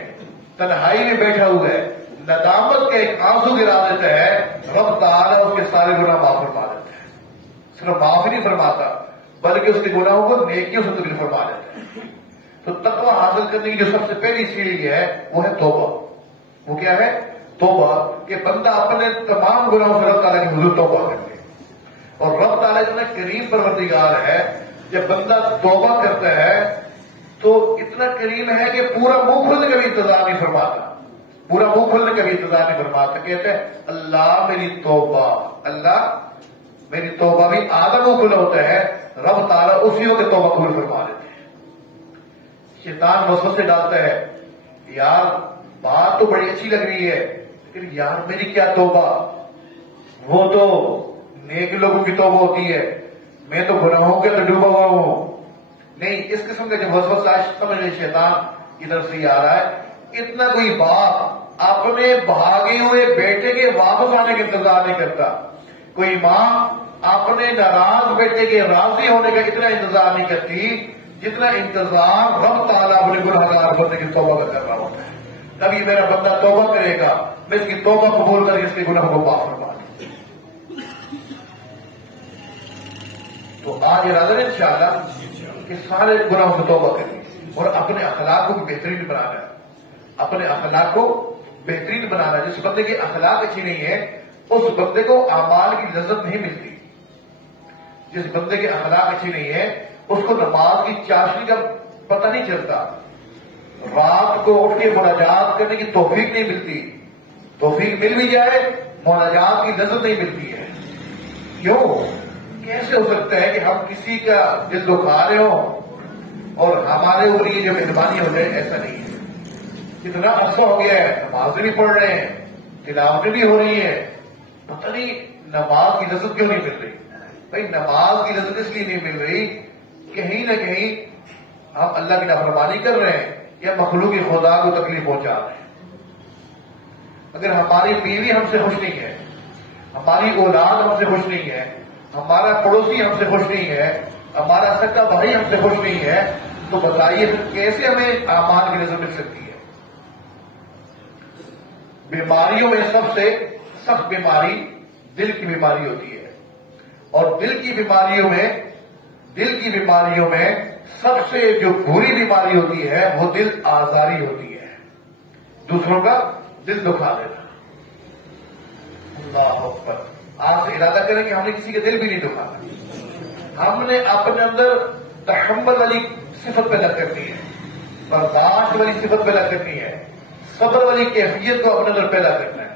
تنہائی میں بیٹھا ہوا ہے، ندامت کے ایک آنسو گرا دیتا ہے، رب تعالیٰ اس کے سارے گناہ معاف فرما دیتا ہے. صرف معاف نہیں فرماتا بلکہ اس کے گناہوں کو نیکیوں سے تبدیل فرما دیتا ہے. تو تقویٰ حاصل کرنے کی جو سب سے پہلی سیڑھی ہے وہ ہے توبہ. وہ کیا ہے؟ توبہ. کہ بندہ اپنے تمام گناہوں سے رب تعالیٰ کی حضور توبہ کر لے. اور رب تعالیٰ اتنا کریم پروردگار ہے، جب بندہ توبہ کرتا ہے تو اتنا کریم ہے کہ پورا منہ کھلنے کا بھی انتظار نہیں فرماتا. پورا منہ کھلنے کا بھی انتظار نہیں فرماتا. کہتے ہیں اللہ میری توبہ، اللہ میری توبہ. بھی آدھا منہ کھلا ہوتا ہے، رب تعالیٰ اسی کے توبہ قبول فرما دیتے ہیں. شیطان وسوسے ڈالتا ہے، یار بات تو بڑی اچھی لگ رہی ہے لیکن یار میری کیا توبہ، وہ تو نیک لوگوں کی توبہ ہوتی ہے، میں تو گناہوں کے تو ڈوبا ہوا ہوں. نہیں، اس قسم کا جو وسوسہ سمجھ لیں شیطان کی طرف سے آ رہا ہے. اتنا کوئی باپ اپنے بھاگے ہوئے بیٹے کے واپس آنے کا انتظار نہیں کرتا. کوئی ماں اپنے ناراض بیٹے کے راضی ہونے کا اتنا انتظار نہیں کرتی جتنا انتظار رب تعالیٰ اپنے گنہگار بندے کی توبہ کا کر رہا ہوتا ہے. تب یہ میرا بندہ توبہ کرے گا، میں اس کی توبہ قبول کر کے اس کے گناہوں کو معاف فرما دوں. تو آج ارادہ ہے انشاءاللہ کہ سارے گناہوں سے توبہ کریں اور اپنے اخلاق کو بھی بہترین بنانا ہے. اپنے اخلاق کو بہترین بنانا ہے. جس بندے کی اخلاق اچھی نہیں ہے اس بندے کو اعمال کی لذت نہیں ملتی. جس بندے کے اخلاق اچھی نہیں ہے اس کو نماز کی چاشنی کا پتہ نہیں چلتا. رات کو اٹھ کے مناجات کرنے کی توفیق نہیں ملتی. توفیق مل بھی جائے مناجات کی لذت نہیں ملتی ہے. کیوں؟ کیسے ہو سکتا ہے کہ ہم کسی کا دل دکھا رہے ہوں اور ہمارے اوپر یہ جو مہربانی ہو جائے؟ ایسا نہیں ہے. کتنا عرصہ ہو گیا ہے نمازیں بھی پڑھ رہے ہیں، تلاوتیں بھی ہو رہی ہیں، پتہ نہیں نماز کی لذت کیوں نہیں مل رہی. بھائی نماز کی لذت اس لیے نہیں مل رہی، کہیں نہ کہیں ہم اللہ کی نافرمانی کر رہے ہیں یا مخلوق خدا کو تکلیف پہنچا رہے ہیں. اگر ہماری بیوی ہم سے خوش نہیں ہے، ہماری اولاد ہم سے خوش نہیں ہے، ہمارا پڑوسی ہم سے خوش نہیں ہے، ہمارا سکا بھائی ہم سے خوش نہیں ہے، تو بتائیے پھر کیسے ہمیں اعمال کی رزق مل سکتی ہے؟ بیماریوں میں سب سے سخت بیماری دل کی بیماری ہوتی ہے، اور دل کی بیماریوں میں سب سے جو بری بیماری ہوتی ہے وہ دل آزاری ہوتی ہے، دوسروں کا دل دکھا دینا۔ اللہ اکبر۔ آج سے ارادہ کریں کہ ہم نے کسی کے دل بھی نہیں دکھانا، ہم نے اپنے اندر تحمل والی صفت پیدا کرنی ہے، برداشت والی صفت پیدا کرنی ہے، صبر والی کیفیت کو اپنے اندر پیدا کرنا ہے۔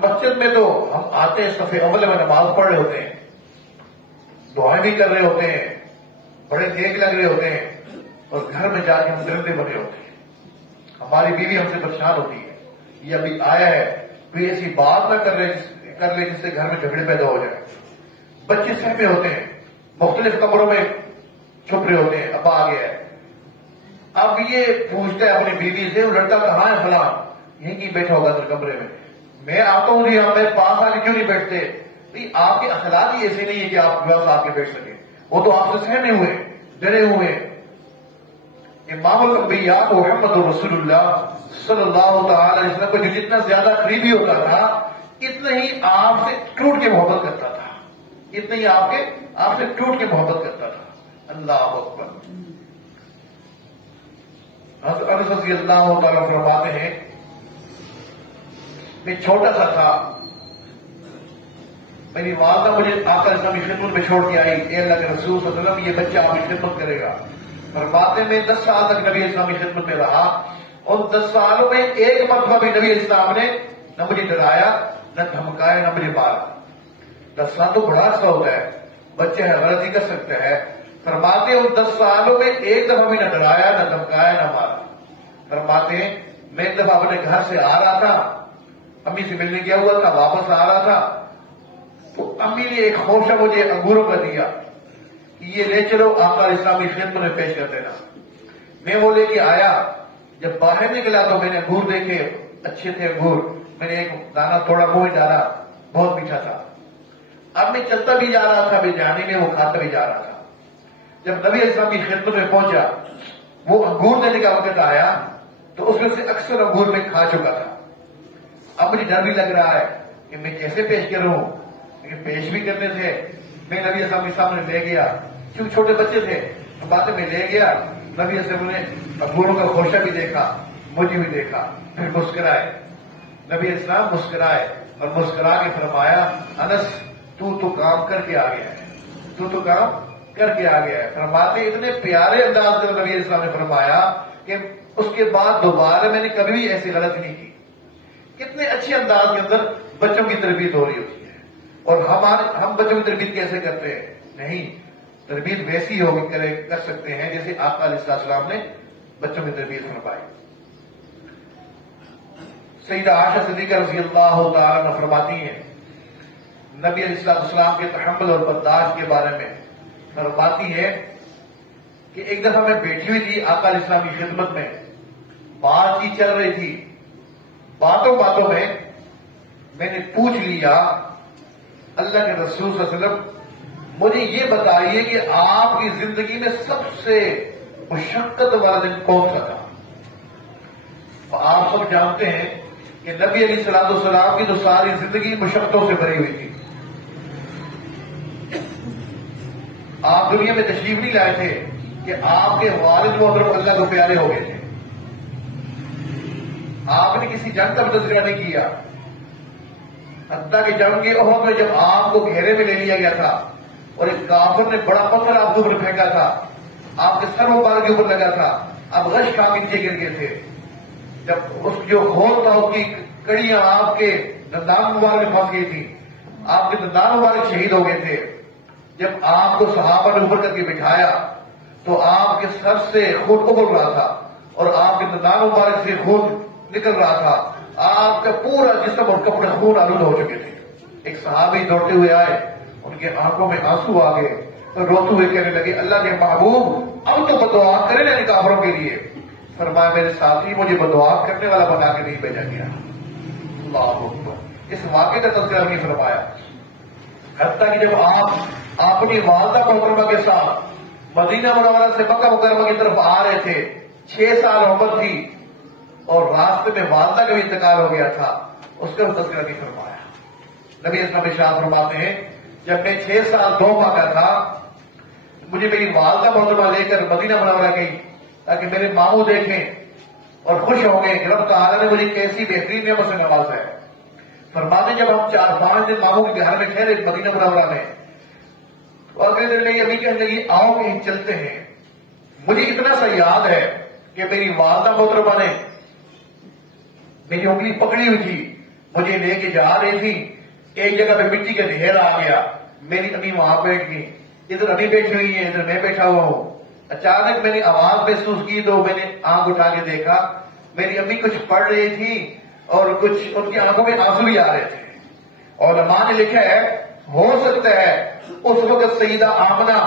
مسجد میں تو ہم آتے ہیں، صف اول میں نماز پڑھ رہے ہوتے ہیں، دعائیں بھی کر رہے ہوتے ہیں، بڑے نیک لگ رہے ہوتے ہیں، اور گھر میں جا کے ہم درندے بنے ہوتے ہیں۔ ہماری بیوی ہم سے پریشان ہوتی ہے، یہ ابھی آیا ہے، کوئی ایسی بات نہ کر لے جس سے گھر میں جھگڑے پیدا ہو جائے۔ بچے سہمے ہوتے ہیں، مختلف کمروں میں چھپ رہے ہوتے ہیں، ابا آ گیا ہے، اب یہ پوچھتا ہے اپنی بیوی سے، وہ لڑکا کہاں ہے فلاں؟ یہیں کی بیٹھا ہوگا اندر کمرے میں۔ میں آتا ہوں جی، ہم میرے پاس آ کے کیوں نہیں بیٹھتے؟ آپ کے اخلاق ہی ایسے نہیں ہے کہ آپ بس آ کے بیٹھ سکیں، وہ تو آپ سے سہمے ہوئے، ڈرے ہوئے۔ امام الانبیاء محمد رسول اللہ صلی اللہ تعالی علیہ وسلم کو جو جتنا زیادہ قریبی ہوتا تھا، اتنا ہی آپ سے ٹوٹ کے محبت کرتا تھا، اتنا ہی آپ سے ٹوٹ کے محبت کرتا تھا۔ اللہ اکبر۔ حضرت انس رضی اللہ تعالیٰ فرماتے ہیں، میں چھوٹا سا تھا، میری والدہ مجھے آقا اسلام کی خدمت میں چھوڑ کے آئی، اے اللہ کے رسول صلی اللہ علیہ وسلم، یہ بچہ آپ کی خدمت کرے گا۔ فرماتے میں 10 سال تک نبی اسلام کی خدمت میں رہا، اور 10 سالوں میں ایک مرتبہ بھی نبی اسلام نے نہ مجھے ڈرایا، نہ دھمکایا، نہ مجھے مارا۔ 10 سال تو بڑا عرصہ ہوتا ہے، بچے ہے غلطی کر سکتا ہے۔ فرماتے ان 10 سالوں میں ایک دفعہ بھی نہ ڈرایا، نہ دھمکایا، نہ مارا۔ فرماتے ہیں میں ایک دفعہ اپنے گھر سے آ رہا تھا، امی سے ملنے گیا ہوا تھا، واپس آ رہا تھا، تو امی نے ایک خوشہ مجھے انگوروں کا دیا کہ یہ لے چلو آقا اسلام کی خدمت میں پیش کر دینا۔ میں وہ لے کے آیا، جب باہر نکلا تو میں نے انگور دیکھے، اچھے تھے انگور، میں نے ایک دانہ تھوڑا منہ میں ڈالا، بہت میٹھا تھا۔ اب میں چلتا بھی جا رہا تھا، جانے میں وہ کھاتا بھی جا رہا تھا۔ جب نبی اسلام کی خدمت میں پہنچا، وہ انگور دینے کا وقت آیا تو اس میں سے اکثر انگور میں کھا چکا تھا۔ اب مجھے ڈر بھی لگ رہا ہے کہ میں کیسے پیش کروں، لیکن پیش بھی کرنے سے میں نبی اسلام کے سامنے لے گیا، کیونکہ چھوٹے بچے تھے، باتیں میں لے گیا۔ نبی اسلام نے انگوروں کا خوشہ بھی دیکھا، مجھے بھی دیکھا، پھر مسکرائے۔ نبی اسلام مسکرائے اور مسکرا کے فرمایا، انس تو کام کر کے آ گیا ہے، تو کام کر کے آ گیا ہے۔ فرماتے اتنے پیارے انداز میں نبی اسلام نے فرمایا کہ اس کے بعد دوبارہ میں نے کبھی بھی ایسی غلطی نہیں کی۔ کتنے اچھے انداز کے اندر بچوں کی تربیت ہو رہی ہوتی ہے، اور ہم بچوں کی تربیت کیسے کرتے ہیں؟ نہیں، تربیت ویسی کر سکتے ہیں جیسے آقا علیہ السلام نے بچوں کی تربیت فرمائی۔ سیدہ عائشہ صدیقہ رضی اللہ تعالیٰ عنہ فرماتی ہیں، نبی علیہ السلام کے تحمل اور برداشت کے بارے میں فرماتی ہے کہ ایک دفعہ میں بیٹھی ہوئی تھی آقا علیہ السلام کی خدمت میں، بات چیت چل رہی تھی، باتوں میں میں نے پوچھ لیا، اللہ کے رسول صلی اللہ علیہ وسلم مجھے یہ بتائیے کہ آپ کی زندگی میں سب سے مشقت والا دن کون سا تھا؟ آپ سب جانتے ہیں کہ نبی علیہ السلام کی تو ساری زندگی مشقتوں سے بھری ہوئی تھی۔ آپ دنیا میں تشریف نہیں لائے تھے کہ آپ کے والد محترم اللہ کو پیارے ہو گئے تھے۔ آپ نے کسی جنگ کا تذکرہ نہیں کیا، حتیٰ کہ جنگ کے احد میں جب آپ کو گھیرے میں لے لیا گیا تھا اور ایک کافر نے بڑا پتھر آپ کے اوپر پھینکا تھا، آپ کے سر مبارک کے اوپر لگا تھا، آپ غش کھا کے نیچے گر گئے تھے۔ جب اس جو خون تھا اس کی کڑیاں آپ کے دندان مبارک میں پھنس گئی تھی، آپ کے دندان مبارک شہید ہو گئے تھے۔ جب آپ کو صحابہ نے اوپر کر کے بٹھایا تو آپ کے سر سے خون ابل رہا تھا اور آپ کے دندان مبارک سے خون نکل رہا تھا، آپ کا پورا جسم اور کپڑے خون آلود ہو چکے تھے۔ ایک صحابی دوڑتے ہوئے آئے، ان کے آنکھوں میں آنسو آ گئے تو روتے ہوئے کہنے لگے، اللہ کے محبوب اب تو بدعا کریں نا ان کافروں کے لیے۔ فرمایا میرے ساتھی مجھے بدعا کرنے والا بنا کے نہیں بھیجا گیا۔ اللہ اکبر۔ اس واقعے کا تذکرہ نہیں فرمایا۔ حتیٰ کہ جب آپ اپنی والدہ محترمہ کے ساتھ مدینہ منورہ سے مکہ مکرمہ کی طرف آ رہے تھے، 6 سال عمر تھی اور راستے میں والدہ کا بھی انتقال ہو گیا تھا، اس کا تذکرہ نہیں فرمایا۔ نبی اسلام ارشاد فرماتے ہیں جب میں 6 سال 2 ماہ کا تھا، مجھے میری والدہ محترمہ لے کر مدینہ منورہ گئی تاکہ میرے ماموں دیکھیں اور خوش ہوں گے کہ رب تعالیٰ نے مجھے کیسی بہترین نعمت سے نوازا ہے۔ فرماتے جب ہم 4-5 دن ماموں کے گھر میں ٹھہرے مدینہ منورہ میں، تو اگلے دن میری امی کہنے لگی آؤ کہیں چلتے ہیں۔ مجھے اتنا سا یاد ہے کہ میری والدہ محترمہ نے میری انگلی پکڑی ہوئی تھی، مجھے لے کے جا رہی تھی، ایک جگہ پہ مٹی کا ڈھیر آ گیا، میری امی وہاں بیٹھ گئی، ادھر امی بیٹھی ہوئی ہے، ادھر میں بیٹھا ہوا ہوں۔ اچانک میں نے آواز محسوس کی تو میں نے آنکھ اٹھا کے دیکھا، میری امی کچھ پڑھ رہی تھی اور کچھ ان کی آنکھوں میں آنسو بھی آ رہے تھے۔ علماء نے لکھا ہے ہو سکتا ہے اس وقت سیدہ آمنہ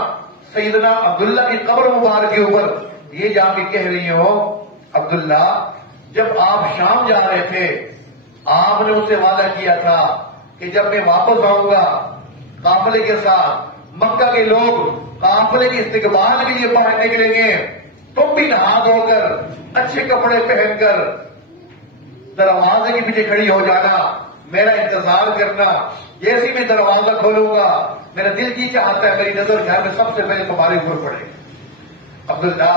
سیدنا عبداللہ کی قبر مبارک کے اوپر یہ جا کے کہہ رہی ہو، عبداللہ جب آپ شام جا رہے تھے آپ نے اسے وعدہ کیا تھا کہ جب میں واپس آؤں گا قافلے کے ساتھ، مکہ کے لوگ قافلے کے استقبال کے لیے باہر نکلیں گے، تم بھی نہا دھو کر اچھے کپڑے پہن کر دروازے کے پیچھے کھڑی ہو جانا، میرا انتظار کرنا، جیسے میں دروازہ کھولوں گا میرا دل کی چاہتا ہے میری نظر گھر میں سب سے پہلے تمہارے اوپر پڑے۔ عبداللہ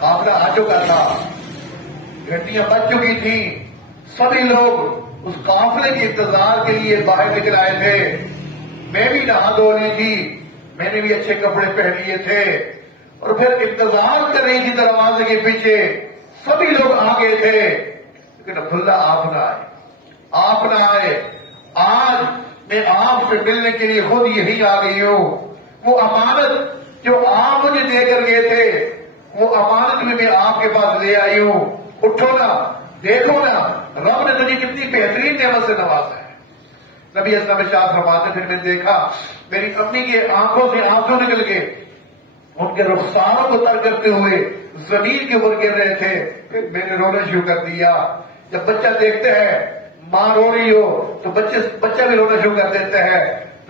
قافلہ آ چکا تھا، گھنٹیاں بج چکی تھیں، سبھی لوگ اس قافلے کے انتظار کے لیے باہر نکل آئے تھے، میں بھی نہا دھو لی تھی، میں نے بھی اچھے کپڑے پہن لیے تھے اور پھر انتظار کر رہی تھی دروازے کے پیچھے، سبھی لوگ آ گئے تھے لیکن عبداللہ آپ نہ آئے، آپ نہ آئے۔ آج میں آپ سے ملنے کے لیے خود یہی آ گئی ہوں، وہ امانت جو آپ مجھے دے کر گئے تھے وہ امانت بھی میں آپ کے پاس لے آئی ہوں، اٹھو نا، دیکھو نا رب نے تجھے کتنی بہترین نعمت سے نوازا ہے۔ نبی اسلام ارشاد فرماتے پھر میں دیکھا میری امی کے آنکھوں سے آنسو نکل کے ان کے رخساروں کو تر کرتے ہوئے زمین کے اوپر گر رہے تھے، پھر میں نے رونا شروع کر دیا۔ جب بچہ دیکھتے ہیں ماں رو رہی ہو تو بچہ بھی رونا شروع کر دیتا ہے۔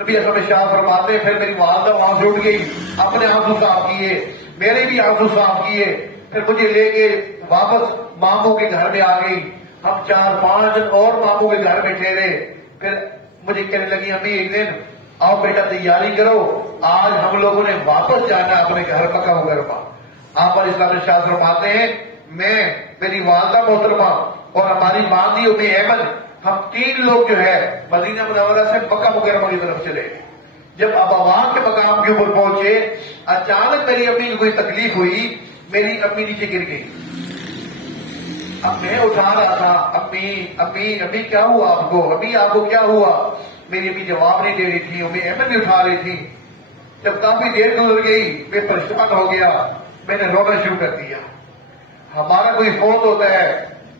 نبی اسلام ارشاد فرماتے ہیں پھر میری والدہ وہاں سے اٹھ گئی، اپنے آنسو صاف کیے، میرے بھی آنسو صاف کیے، پھر مجھے لے کے واپس ماموں کے گھر میں آ گئی۔ ہم 4-5 دن اور ماموں کے گھر میں ٹھہرے، پھر مجھے کہنے لگی امی ایک دن آؤ بیٹا تیاری کرو، آج ہم لوگوں نے واپس جانا اپنے گھر مکہ مکرمہ۔ آپ علیہ السلام ارشاد فرماتے ہیں میں میری والدہ محترمہ اور ہماری ماندی ام ایمن ہم 3 لوگ جو ہے مدینہ منورہ سے مکہ مکرمہ کی طرف چلے۔ جب ابواب کے مقام کے اوپر پہنچے اچانک میری امی کو کوئی تکلیف ہوئی، میری امی نیچے گر گئی۔ اب میں اٹھا رہا تھا امی امی امی کیا ہوا آپ کو، امی آپ کو کیا ہوا؟ میری امی جواب نہیں دے رہی تھی، امی ایمن بھی اٹھا رہی تھی۔ جب کافی دیر گزر گئی میں پریشان ہو گیا، میں نے رونا شروع کر دیا۔ ہمارا کوئی فوت ہوتا ہے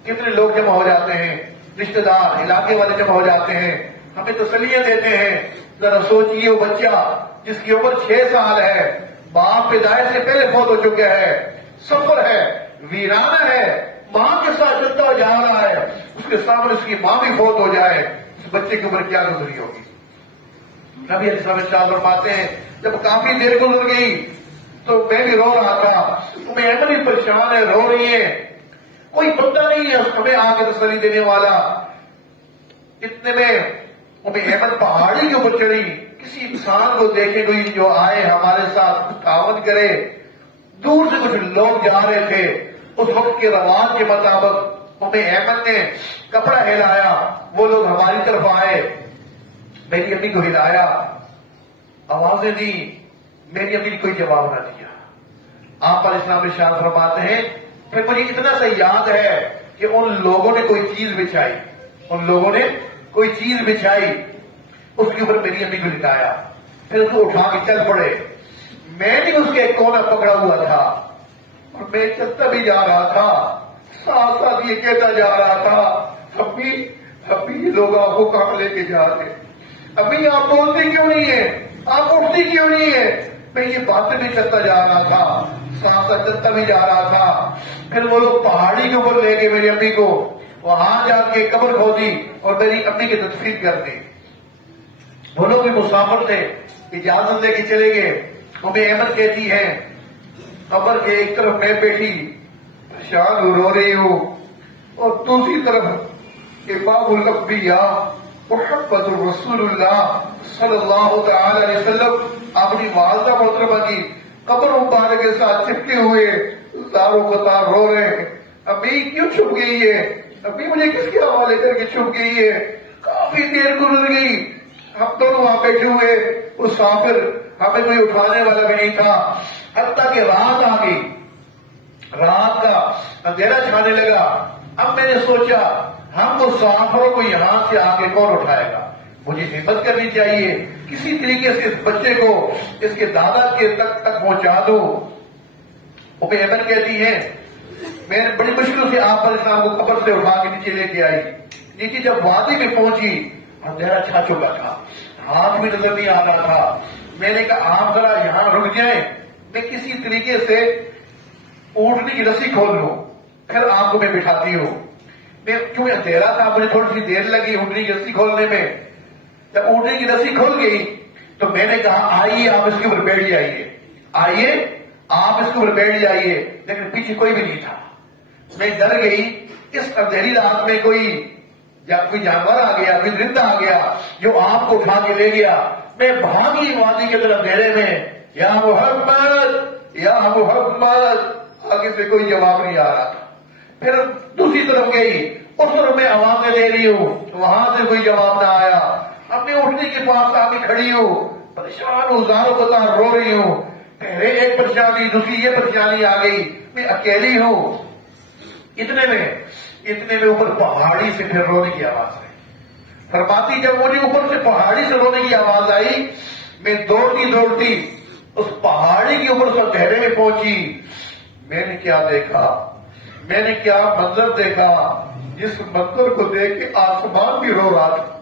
کتنے لوگ جمع ہو جاتے ہیں، رشتہ دار علاقے والے جمع ہو جاتے ہیں، ہمیں تسلیاں دیتے ہیں۔ ذرا سوچئے وہ بچہ جس کی عمر 6 سال ہے، باپ پیدائش سے پہلے فوت ہو چکا ہے، سفر ہے، ویرانہ ہے، ماں کے ساتھ چلتا ہو جا رہا ہے، اس کے سامنے اس کی ماں بھی فوت ہو جائے، اس بچے کی عمر کیا گزری ہوگی؟ نبی علیہ السلام ارشاد فرماتے ہیں جب کافی دیر گزر گئی تو میں بھی رو رہا تھا، تمہیں ایمن بھی پریشان ہے، رو رہی ہے، کوئی بندہ نہیں ہے ہمیں آ کے تسلی دینے والا۔ اتنے میں ایمن پہاڑی کے اوپر چڑھی، کسی انسان کو دیکھے کوئی جو آئے ہمارے ساتھ تعاون کرے۔ دور سے کچھ لوگ جا رہے تھے، اس وقت کے رواج کے مطابق ایمن نے کپڑا ہلایا، وہ لوگ ہماری طرف آئے، میری امی کو ہلایا، آوازیں دی، میری امی نے کوئی جواب نہ دیا۔ آپ علیہ السلام ارشاد فرماتے ہیں پھر مجھے اتنا سا یاد ہے کہ ان لوگوں نے کوئی چیز بچھائی، ان لوگوں نے کوئی چیز بچھائی، اس کے اوپر میری امی کو لٹایا، پھر اس کو اٹھا کے چل پڑے۔ میں بھی اس کے ایک کونا پکڑا ہوا تھا اور میں چلتا بھی جا رہا تھا، ساتھ ساتھ یہ کہتا جا رہا تھا امی یہ لوگ آپ کو کہاں لے کے جا رہے، امی آپ بولتی کیوں نہیں ہے، آپ اٹھتی کیوں نہیں ہے؟ میں یہ باتیں بھی کرتا جا رہا تھا، ساتھ ساتھ چلتا بھی جا رہا تھا۔ پھر وہ لوگ پہاڑی کے اوپر لے گئے میری امی کو، وہاں جا کے قبر کھودی اور میری امی کی تدفین کر دی۔ وہ لوگ بھی مسافر تھے، اجازت لے کے چلے گئے۔ ام ایمن کہتی ہے قبر کے ایک طرف میں بیٹھی پریشان رو رہی ہوں، اور دوسری طرف امام الانبیاء محمد رسول اللہ صلی اللہ تعالی علیہ وسلم اپنی والدہ محترمہ کی قبر مبارک کے ساتھ چپکے ہوئے زاروں قطار رو رہے ہیں۔ امی کیوں چھپ گئی ہے؟ امی مجھے کس کے حوالے کر کے چھپ گئی ہے؟ کافی دیر گزر گئی، ہم دونوں وہاں بیٹھے ہوئے مسافر، ہمیں کوئی اٹھانے والا بھی نہیں تھا، حتیٰ کہ رات آ گئی، رات کا اندھیرا چھانے لگا۔ اب میں نے سوچا ہم مسافروں کو یہاں سے آگے کون اٹھائے گا، مجھے ہمت کرنی چاہیے، کسی طریقے سے اس بچے کو اس کے دادا کے تک پہنچا دو۔ ام ایمن کہتی ہے میں نے بڑی مشکل سے آپ علیہ السلام کو قبر سے اٹھا کے نیچے لے کے آئی۔ نیچے جب وادی میں پہنچی اندھیرا چھا چکا تھا، ہاتھ بھی نظر نہیں آ رہا تھا۔ میں نے کہا آپ ذرا یہاں رک جائیں، میں کسی طریقے سے اونٹنی کی رسی کھول لوں، پھر آپ کو میں بٹھاتی ہوں۔ میں کیوں اندھیرا تھا، مجھے تھوڑی سی دیر لگی اونٹنی کی رسی کھولنے میں۔ جب اونٹنی کی رسی کھل گئی تو میں نے کہا آئیے آپ اس کے اوپر بیٹھ جائیے، آئیے آپ اس کے اوپر بیٹھ جائیے، لیکن پیچھے کوئی بھی نہیں تھا۔ میں ڈر گئی اس اندھیری رات میں کوئی جانور آ گیا، کوئی درندہ آ گیا جو آپ کو اٹھا کے لے گیا۔ میں بھاگی وادی کے طرف اندھیرے میں، یا محمد یا محمد، آگے سے کوئی جواب نہیں آ رہا تھا۔ پھر دوسری طرف گئی، اس طرف میں آوازیں دے رہی ہوں، وہاں سے کوئی جواب نہ آیا۔ اب میں اٹھنے کے پاس آ کے کھڑی ہوں، پریشان ہوں، زاروں قطار رو رہی ہوں۔ پہلے ایک پریشانی، دوسری یہ پریشانی آ گئی، میں اکیلی ہوں۔ اتنے میں اوپر پہاڑی سے پھر رونے کی آواز آئی۔ فرماتی جب مجھے اوپر سے پہاڑی سے رونے کی آواز آئی، میں دوڑتی اس پہاڑی کے اوپر سے اندھیرے میں پہنچی۔ میں نے کیا دیکھا، میں نے کیا منظر دیکھا، جس منظر کو دیکھ کے آسمان بھی رو رہا تھا۔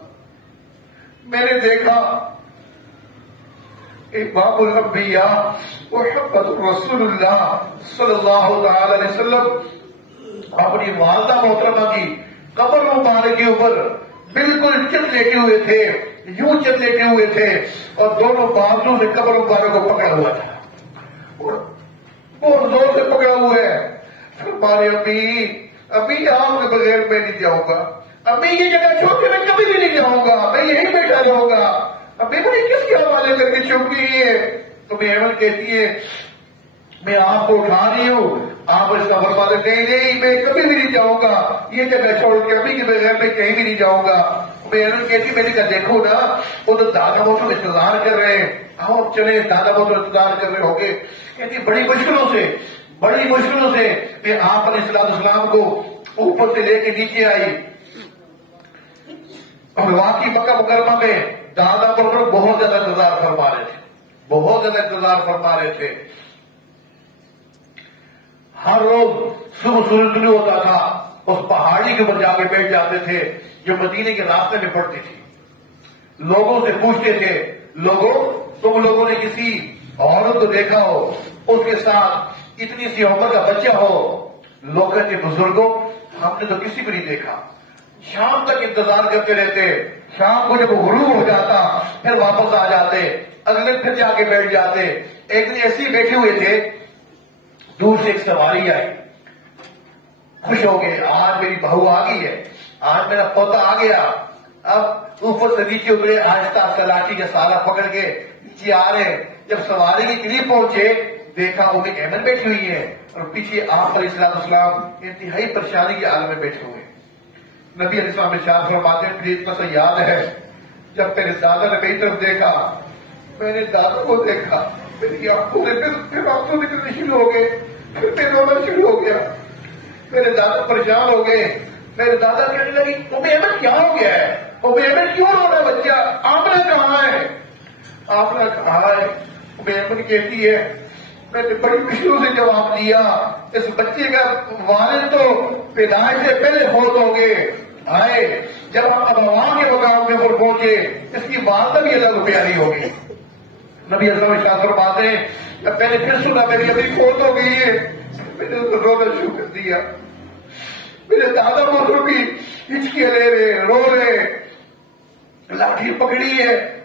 میں نے دیکھا امام الانبیاء محمد رسول اللہ صلی اللہ تعالی علیہ وسلم اپنی والدہ محترمہ کی قبر مبارک کے اوپر بالکل چت لیٹے ہوئے تھے، یوں چت لیٹے ہوئے تھے، اور دونوں بازو سے قبر مبارک کو پکڑا ہوا تھا، اور بہت زور سے پکڑا ہوا ہے۔ فرمانے امی آپ کے بغیر میں نہیں جاؤں گا، امی یہ جگہ چھوڑ کے میں کبھی بھی نہیں جاؤں گا، میں یہیں بیٹھا رہوں گا۔ امی مجھے کس کے حوالے کر کے چھپ گئی ہے؟ تو ام ایمن کہتی ہے میں آپ کو اٹھا رہی ہوں، آپ اس کا فرماتے نہیں میں کبھی بھی نہیں جاؤں گا، یہ جگہ چھوڑ کے ابھی کے بغیر میں کہیں بھی نہیں جاؤں گا۔ میں کہتی میں نے کہا دیکھو نا وہ تو دادا محترم انتظار کر رہے ہیں، آؤ چلے، دادا محترم انتظار کر رہے ہوگے۔ کہتی بڑی مشکلوں سے میں آپ علیہ السلام کو اوپر سے لے کے نیچے آئی۔ اور واقعی مکہ مکرمہ میں دادا محترم بہت زیادہ انتظار فرما رہے تھے، ہر روز صبح سورج طلوع ہوتا تھا اس پہاڑی کے اوپر جا کے بیٹھ جاتے تھے جو مدینے کے راستے میں پڑتی تھی۔ لوگوں سے پوچھتے تھے تم لوگوں نے کسی عورت کو دیکھا ہو اس کے ساتھ اتنی سی عمر کا بچہ ہو؟ لوگ کہتے بزرگوں ہم نے تو کسی کو نہیں دیکھا۔ شام تک انتظار کرتے رہتے، شام کو جب غروب ہو جاتا پھر واپس آ جاتے، اگلے پھر جا کے بیٹھ جاتے۔ ایک دن ایسے ہی بیٹھے ہوئے تھے، دور سے ایک سواری آئی، خوش ہو گئے، آج میری بہو آ گئی ہے، آج میرا پوتا آ گیا۔ اب اوپر سے نیچے اترے، آہستہ سے لاٹھی کا سالہ پکڑ کے نیچے آ رہے ہیں۔ جب سواری کے قریب پہنچے دیکھا ام ایمن بیٹھی ہوئی ہے، اور پیچھے آپ علیہ السلام انتہائی پریشانی کے حال میں بیٹھے ہوئے۔ نبی علیہ السلام ارشاد فرماتے ہیں مجھے اتنا سا یاد ہے جب میرے دادا نے میری طرف دیکھا، میں نے دادا کو دیکھا، میری آنکھوں سے پھر آنسو نکلنے شروع ہو گئے، پھر میں رونا شروع ہو گیا۔ میرے دادا پریشان ہو گئے، میرے دادا کہنے لگی ام ایمن کیا ہو گیا ہے، ام ایمن کیوں رو رہا ہے بچہ، آمنہ کہاں ہے؟ آمنہ کہاں ہے؟ ام ایمن کہتی ہے میں نے بڑی مشکلوں سے جواب دیا، اس بچے کا والد تو پیدائش سے پہلے فوت ہو گئے، آئے جب ہم ابواں کے مقام کے اوپر پہنچے اس کی والدہ بھی اللہ کو پیاری ہو گئی۔ نبی اعظم ارشاد فرماتے ہیں جب میں نے پھر سنا میری ابھی فوت ہو گئی ہے، میں نے رونا شروع کر دیا۔ میرے دادا محترم بھی ہچکیاں لے رہے، رو رہے، لاٹھی پکڑی ہے،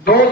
2